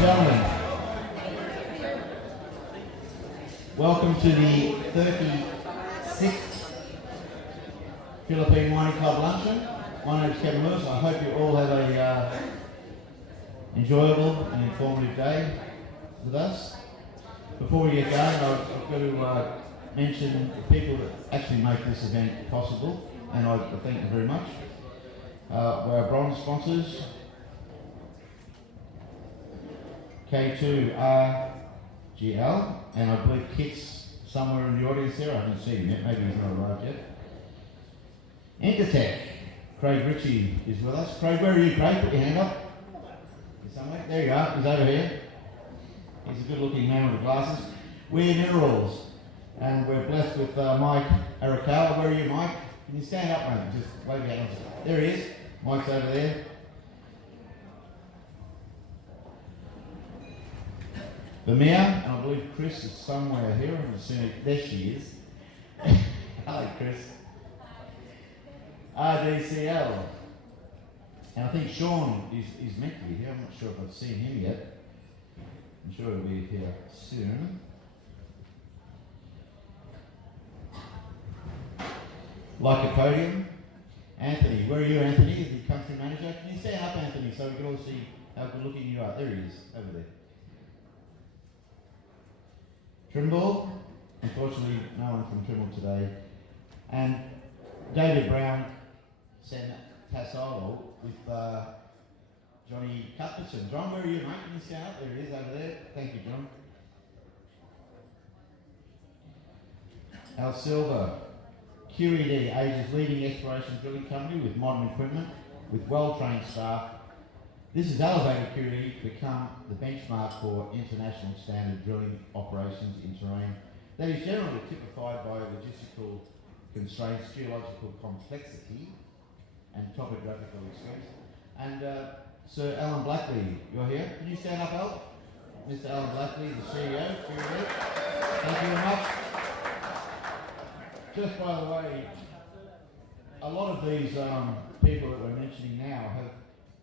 gentlemen, welcome to the 36th Philippine Mining Club Luncheon. My name is Kevin Lewis. I hope you all have a enjoyable and informative day with us. Before we get going, I've got to mention the people that actually make this event possible, and I thank them very much. Our bronze sponsors, K2RGL, and I believe Kit's somewhere in the audience there. I haven't seen him yet, maybe he's not arrived yet. Intertech, Craig Ritchie is with us. Craig, where are you, Craig? Put your hand up. He's somewhere. There you are, he's over here. He's a good looking man with glasses. We're Minerals, and we're blessed with Mike Arakawa. Where are you, Mike? Can you stand up, mate? Just wave your hands. There he is. Mike's over there. Vermeer, and I believe Chris is somewhere here. I'm assuming there she is. Hello, Chris. RDCL, and I think Sean is meant to be here. I'm not sure if I've seen him yet. I'm sure he'll be here soon. Lycopodium, Anthony. Where are you, Anthony? The country manager. Can you stand up, Anthony, so we can all see how good looking you are? There he is, over there. Trimble, unfortunately no one from Trimble today, and David Brown, San Tassolo with Johnny Cuthbertson. John, where are you, mate? Can you stand up? There he is, over there. Thank you, John. Al Silva, QED, Asia's leading exploration drilling company with modern equipment, with well-trained staff. This has elevated QED to become the benchmark for international standard drilling operations in terrain that is generally typified by logistical constraints, geological complexity, and topographical extremes. And Sir Alan Blackley, you're here. Can you stand up, Al? Mr. Alan Blackley, the CEO. Thank you very much. Just by the way, a lot of these people that we're mentioning now have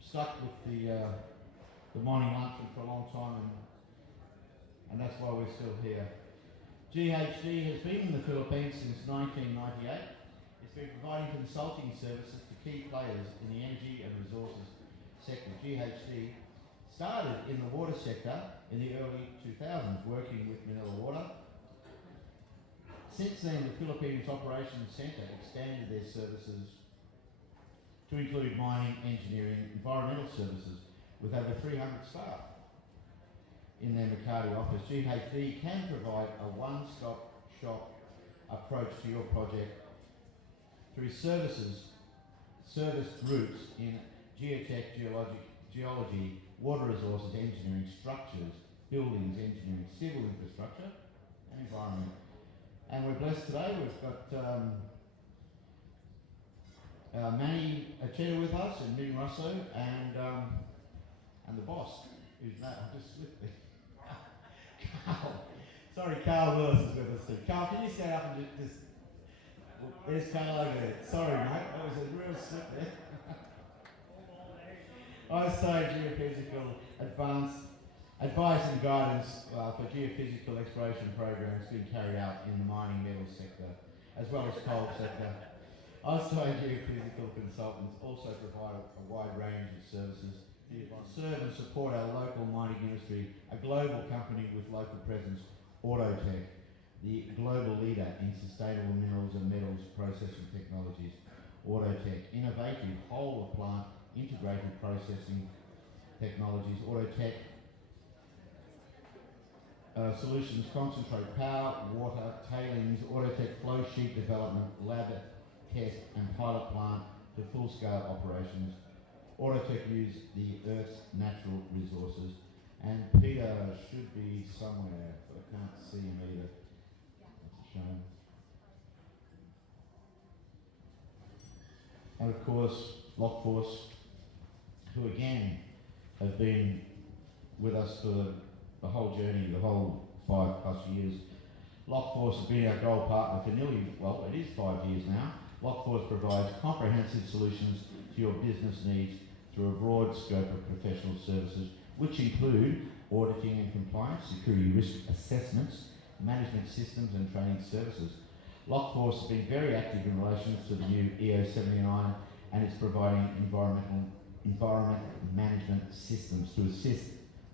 stuck with the mining luncheon for a long time, and that's why we're still here. GHD has been in the Philippines since 1998. It's been providing consulting services to key players in the energy and resources sector. GHD started in the water sector in the early 2000s, working with Manila Water. Since then, the Philippines Operations Centre expanded their services to include mining, engineering, environmental services, with over 300 staff in their Makati office. GHD can provide a one-stop shop approach to your project through service groups in geotech, geology, water resources, engineering, structures, buildings, engineering, civil infrastructure, and environment. And we're blessed today. We've got Manny Acheta with us, and Min Russo, and the boss, who's now just slipped there. Carl. Sorry, Carl Lewis is with us too. Carl, can you stand up and just there's Carl over there. Sorry, mate, that was a real slip there. ISO Geophysical Advanced Advice and guidance for geophysical exploration programs being carried out in the mining metals sector, as well as coal sector. ISO Geophysical Consultants also provide a wide range of services to serve and support our local mining industry, a global company with local presence, Autotech, the global leader in sustainable minerals and metals processing technologies. Autotech, innovative whole of plant integrated processing technologies. Autotech solutions concentrate power, water, tailings. Autotech flow sheet development, lab test and pilot plant to full-scale operations. Autotech use the Earth's natural resources, and Peter should be somewhere, but I can't see him either. That's a shame. And of course, Lockforce, who again have been with us for the whole journey, the whole 5+ years. Lockforce has been our gold partner for nearly, well, it is 5 years now. Lockforce provides comprehensive solutions to your business needs through a broad scope of professional services, which include auditing and compliance, security risk assessments, management systems and training services. Lockforce has been very active in relation to the new EO79 and is providing environment management systems to assist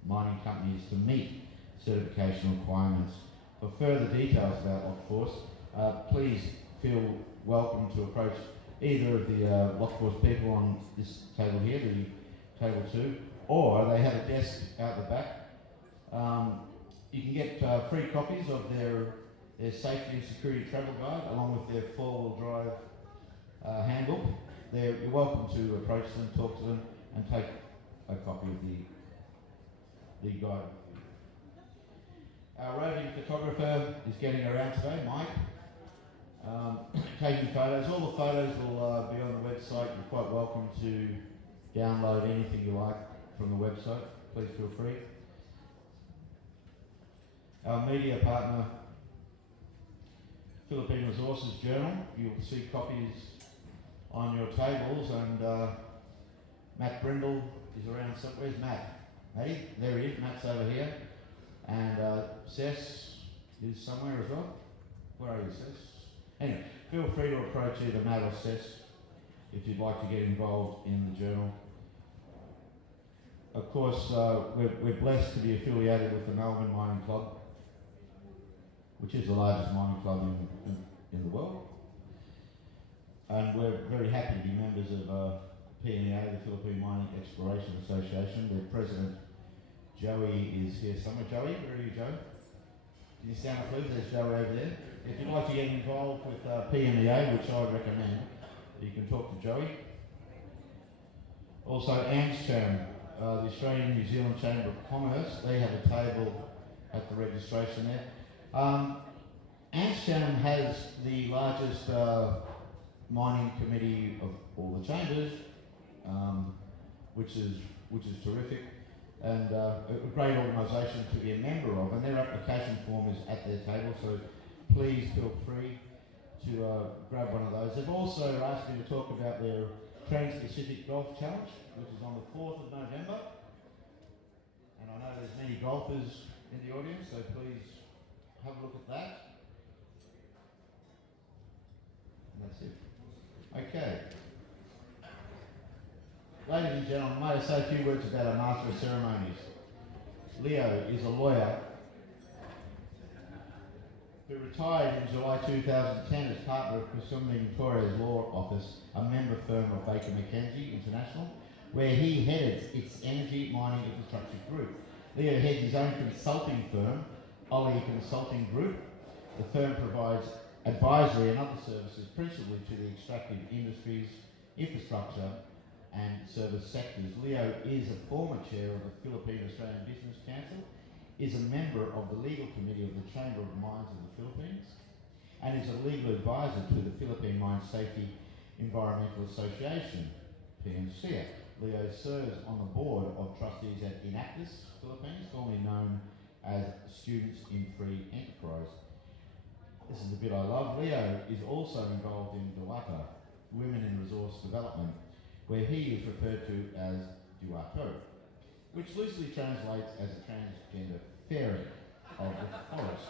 mining companies to meet certification requirements. For further details about Lockforce, please feel welcome to approach either of the Lockforce people on this table here, the table 2, or they have a desk out the back. You can get free copies of their safety and security travel guide along with their 4-wheel drive handbook. You're welcome to approach them, talk to them and take a copy of the guide. Our roving photographer is getting around today, Mike, taking photos. All the photos will be on the website. You're quite welcome to download anything you like from the website. Please feel free. Our media partner, Philippine Resources Journal. You'll see copies on your tables, and Matt Brindle is around somewhere. Where's Matt? Hey, there he is. Matt's over here. And Cess is somewhere as well. Where are you, Cess? Anyway, feel free to approach either Matt or Cess if you'd like to get involved in the journal. Of course, we're blessed to be affiliated with the Melbourne Mining Club, which is the largest mining club in the world. And we're very happy to be members of PMEA, the Philippine Mining Exploration Association. Their president, Joey, is here somewhere. Joey, where are you, Joe? Can you stand up, please? There's Joey over there. If you'd like to get involved with PMEA, which I recommend, you can talk to Joey. Also, AMSCHAM, the Australian New Zealand Chamber of Commerce, they have a table at the registration there. AMSCHAM has the largest mining committee of all the chambers, which is terrific, and a great organisation to be a member of, and their application form is at their table, so please feel free to grab one of those. They've also asked me to talk about their Trans-Pacific Golf Challenge, which is on the 4th of November, and I know there's many golfers in the audience, so please have a look at that. And that's it. Okay. Ladies and gentlemen, may I say a few words about our Master of Ceremonies. Leo is a lawyer who retired in July 2010 as partner of Presuming Torres Law Office, a member firm of Baker McKenzie International, where he heads its energy mining infrastructure group. Leo heads his own consulting firm, Ollie Consulting Group. The firm provides advisory and other services principally to the extractive industries, infrastructure and service sectors. Leo is a former chair of the Philippine Australian Business Council, is a member of the legal committee of the Chamber of Mines of the Philippines, and is a legal advisor to the Philippine Mine Safety Environmental Association, PMCA. Leo serves on the board of trustees at Inactus Philippines, formerly known as Students in Free Enterprise. This is the bit I love. Leo is also involved in DUATA, Women in Resource Development, where he is referred to as Duato, which loosely translates as a transgender fairy of the forest.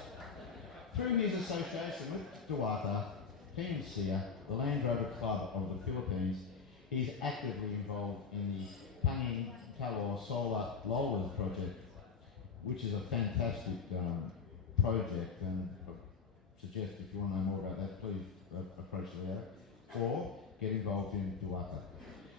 Through his association with DUATA, PMCA, the Land Rover Club of the Philippines, he's actively involved in the Panging Talor Solar Lollers project, which is a fantastic project, and I suggest if you want to know more about that, please approach Leo or get involved in DUATA.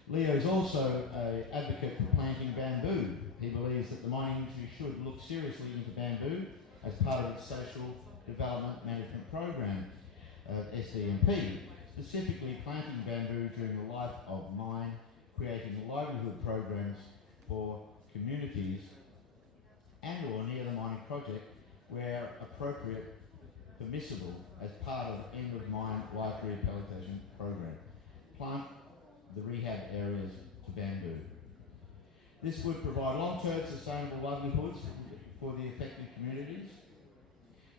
Leo is also an advocate for planting bamboo. He believes that the mining industry should look seriously into bamboo as part of its social development management program, SDMP, specifically planting bamboo during the life of mine, creating livelihood programs for communities and or near the mining project where appropriate, permissible as part of the end of mine life rehabilitation program. Plant the rehab areas to bamboo. This would provide long-term sustainable livelihoods for the affected communities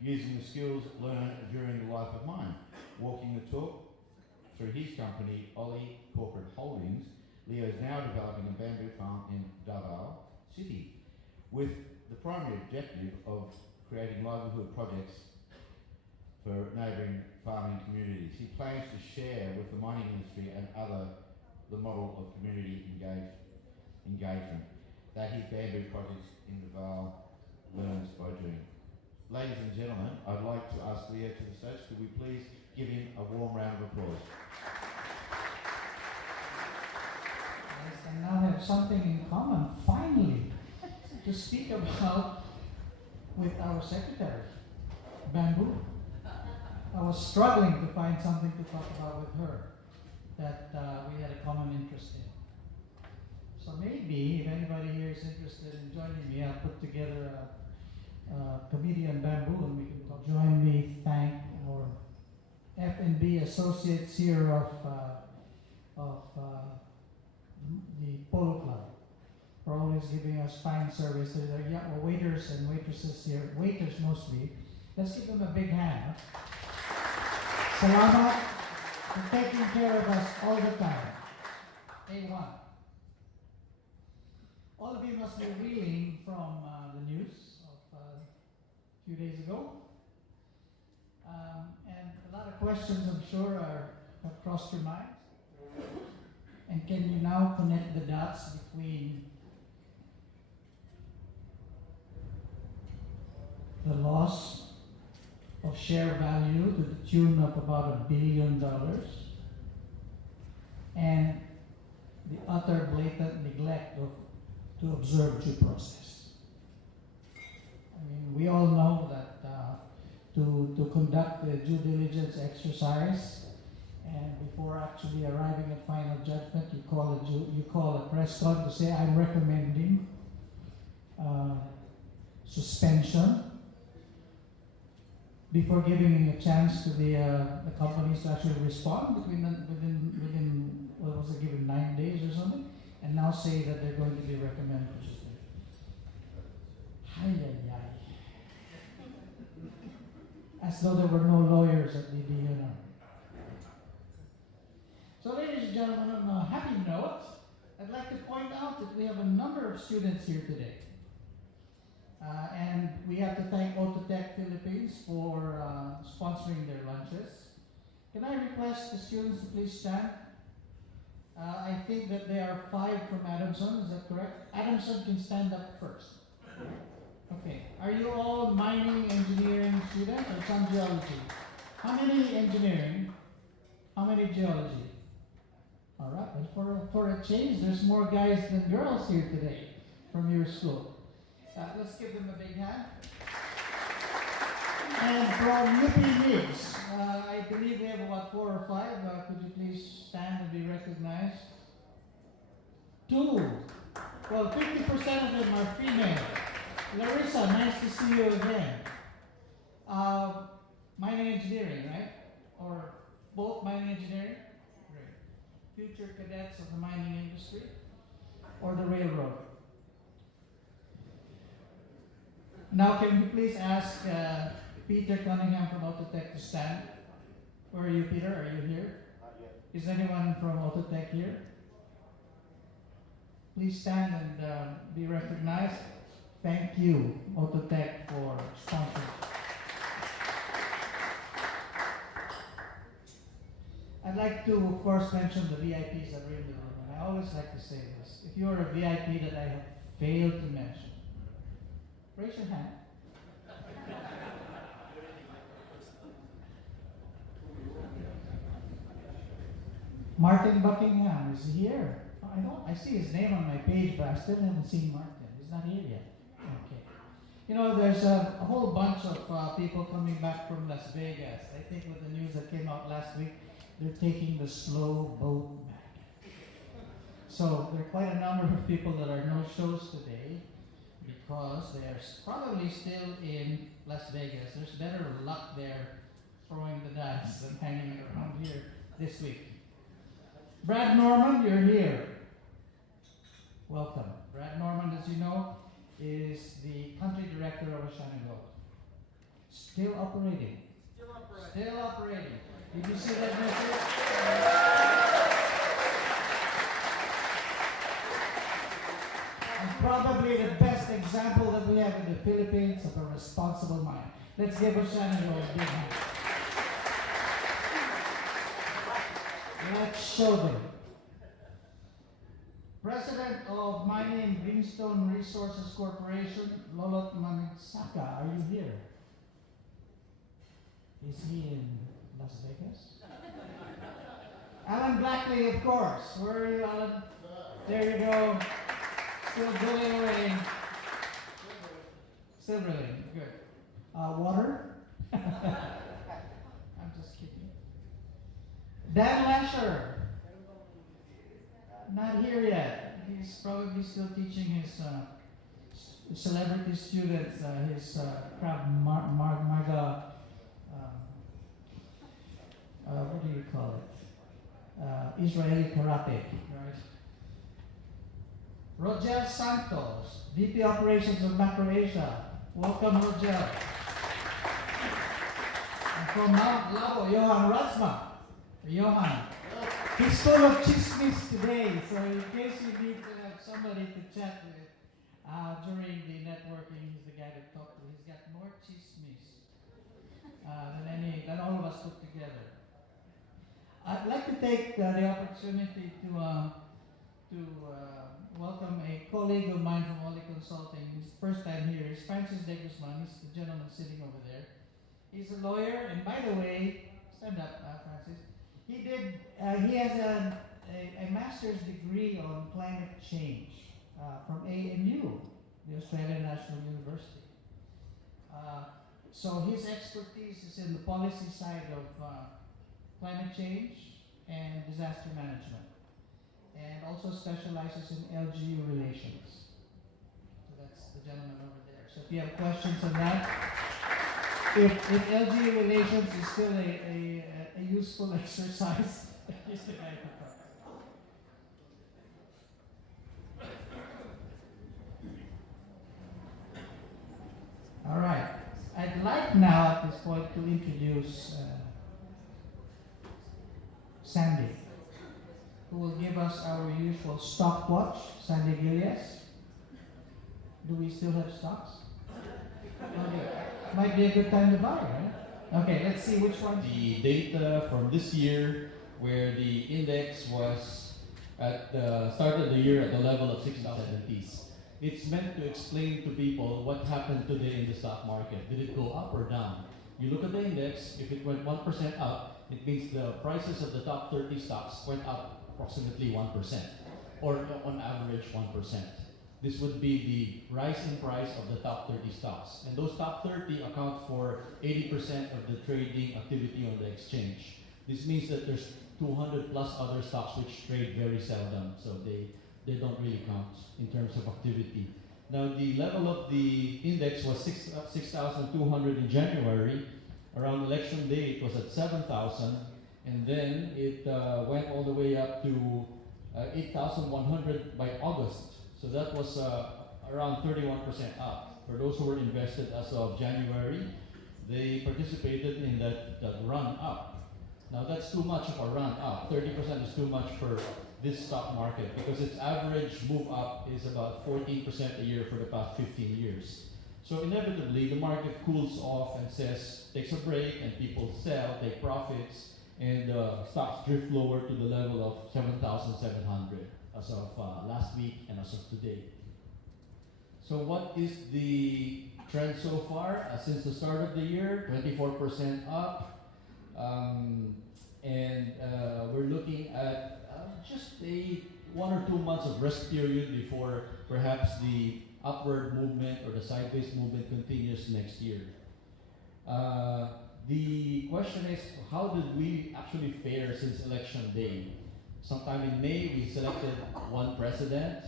using the skills learned during the life of mine. Walking the talk through his company, Ollie Corporate Holdings, Leo is now developing a bamboo farm in Davao City with the primary objective of creating livelihood projects for neighbouring farming communities. He plans to share with the mining industry and the model of community engagement that his bamboo projects in the Vale learns by doing. Ladies and gentlemen, I'd like to ask Leo to the stage. Could we please give him a warm round of applause? Yes, I now have something in common, finally, to speak about with our secretary, bamboo. I was struggling to find something to talk about with her that we had a common interest in. So maybe, if anybody here is interested in joining me, I'll put together a committee on bamboo and we can talk. Join me, thank our F&B associates here of the Polo Club for always giving us fine service. There are waiters and waitresses here, waiters mostly. Let's give them a big hand. Salamat for taking care of us all the time. A1. All of you must be reeling from the news of a few days ago. And a lot of questions, I'm sure, have crossed your minds. And can you now connect the dots between the loss of share value to the tune of about $1 billion and the utter blatant neglect to observe due process? I mean, we all know that to conduct the due diligence exercise and before actually arriving at final judgment, you call a press con to say, I'm recommending suspension before giving a chance to the companies to actually respond within what was it, given 9 days or something, and now say that they're going to be recommended for suspension. As though there were no lawyers at the DNR. So ladies and gentlemen, on a happy note, I'd like to point out that we have a number of students here today. And we have to thank Autotech Philippines for sponsoring their lunches. Can I request the students to please stand? I think that there are 5 from Adamson, is that correct? Adamson can stand up first. Okay, are you all mining engineering students or some geology? How many engineering? How many geology? All right, but for a change, there's more guys than girls here today from your school. Let's give them a big hand. And from UP Mix, I believe we have about 4 or 5. Could you please stand and be recognized? 2. Well, 50% of them are female. Larissa, nice to see you again. Mining engineering, right? Or both mining engineering? Great. Future cadets of the mining industry or the railroad? Now, can you please ask Peter Cunningham from Autotech to stand? Where are you, Peter? Are you here? Not yet. Is anyone from Autotech here? Please stand and be recognized. Thank you, Autotech, for sponsoring. I'd like to, of course, mention the VIPs that are in the room. And I always like to say this. If you're a VIP that I have failed to mention, raise your hand. Martin Buckingham is here. I see his name on my page, but I still haven't seen Martin. He's not here yet. Okay. You know, there's a whole bunch of people coming back from Las Vegas. I think with the news that came out last week, they're taking the slow boat back. So there are quite a number of people that are no shows today because they are probably still in Las Vegas. There's better luck there throwing the dice than hanging around here this week. Brad Norman, you're here. Welcome. Brad Norman, as you know, is the country director of Shenandoah. Still operating. Still operating. Did you see that message? And probably the best example that we have in the Philippines of a responsible mind. Let's give Shannon a big hand. Let's show them. President of Mining Greenstone Resources Corporation, Lolot Manigsaka, are you here? Is he in Las Vegas? Alan Blackley, of course. Where are you, Alan? There you go. Still drilling away. Still drilling. Good. Water? I'm just kidding. Dan Lasher. Not here yet. He's probably still teaching his celebrity students his Krav Maga. What do you call it? Israeli karate, right? Roger Santos, VP Operations of Macro Asia. Welcome, Roger. And from Mount Labo, Johan Ratsma. Johan. He's full of chismis today, so in case you need to have somebody to chat with during the networking, he's the guy to talk to. He's got more chismis than all of us put together. I'd like to take the opportunity to welcome a colleague of mine from Oli Consulting. His first time here is Francis De Guzman. He's the gentleman sitting over there. He's a lawyer, and by the way, stand up, Francis. He has a master's degree on climate change from ANU, the Australian National University. So his expertise is in the policy side of climate change and disaster management, and also specializes in LGU relations. So that's the gentleman over there. So if you have questions on that, if LGU relations is still a useful exercise, he's the guy to talk. All right. I'd like now at this point to introduce Sandy, who will give us our usual stock watch. Sandy Gilias. Do we still have stocks? Okay. Might be a good time to buy, right? Okay, let's see which one. The data from this year, where the index was at the start of the year at the level of 670s. It's meant to explain to people what happened today in the stock market. Did it go up or down? You look at the index, if it went 1% up, it means the prices of the top 30 stocks went up approximately 1%, or on average 1%. This would be the rise in price of the top 30 stocks. And those top 30 account for 80% of the trading activity on the exchange. This means that there's 200 plus other stocks which trade very seldom, so they don't really count in terms of activity. Now the level of the index was 6,200 in January. Around election day it was at 7,000, and then it went all the way up to 8,100 by August. So that was around 31% up. For those who were invested as of January, they participated in that run up. Now that's too much of a run up. 30% is too much for this stock market because its average move up is about 14% a year for the past 15 years. So inevitably the market cools off and takes a break, and people sell, take profits, and stocks drift lower to the level of 7,700 as of last week and as of today. So what is the trend so far? Since the start of the year, 24% up, and we're looking at just a 1 or 2 months of rest period before perhaps the upward movement or the sideways movement continues next year. The question is, how did we actually fare since election day? Sometime in May, we selected one president,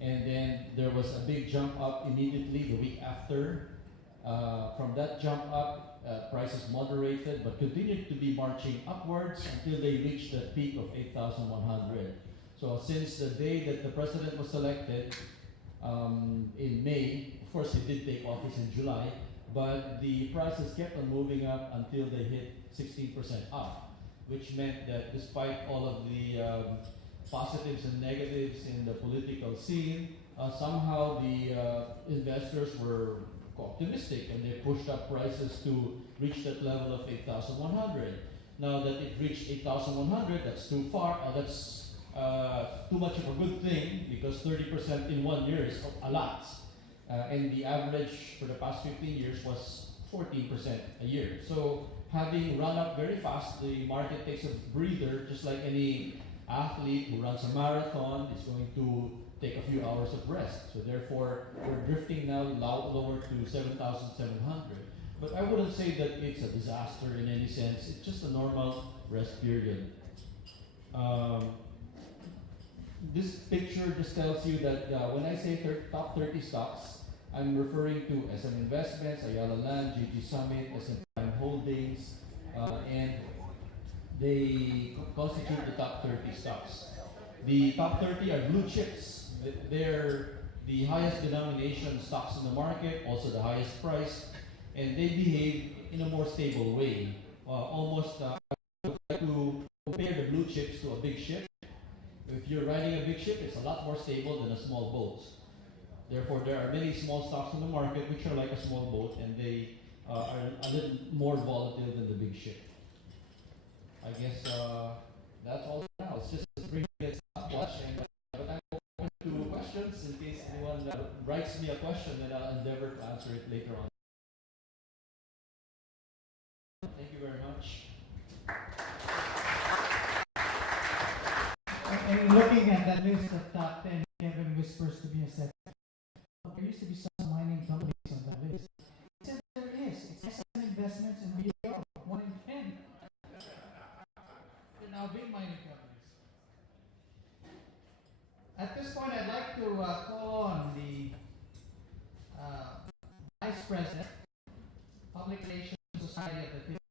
and then there was a big jump up immediately the week after. From that jump up, prices moderated but continued to be marching upwards until they reached the peak of 8,100. So since the day that the president was selected in May, of course he did take office in July, but the prices kept on moving up until they hit 16% up, which meant that despite all of the positives and negatives in the political scene, somehow the investors were optimistic and they pushed up prices to reach that level of 8,100. Now that it reached 8,100, that's too far. That's too much of a good thing because 30% in 1 year is a lot. And the average for the past 15 years was 14% a year. So having run up very fast, the market takes a breather, just like any athlete who runs a marathon is going to take a few hours of rest. So therefore, we're drifting now lower to 7,700. But I wouldn't say that it's a disaster in any sense. It's just a normal rest period. This picture just tells you that when I say top 30 stocks, I'm referring to SM Investments, Ayala Land, GT Summit, SM Prime Holdings, and they constitute the top 30 stocks. The top 30 are blue chips. They're the highest denomination stocks in the market, also the highest price, and they behave in a more stable way. Almost, I would like to compare the blue chips to a big ship. If you're riding a big ship, it's a lot more stable than a small boat. Therefore, there are many small stocks in the market which are like a small boat, and they are a little more volatile than the big ship. I guess that's all for now. It's just a 3 minutes stopwatch, but I'm open to questions in case anyone writes me a question, and I'll endeavor to answer it later on. Thank you very much. And looking at that list of top 10, Kevin whispers to me and said, there used to be some mining companies on that list. He said there is. It's SM Investments and Bujtor, 1 in 10. They're now big mining companies. At this point, I'd like to call on the Vice President, Public Relations Society of the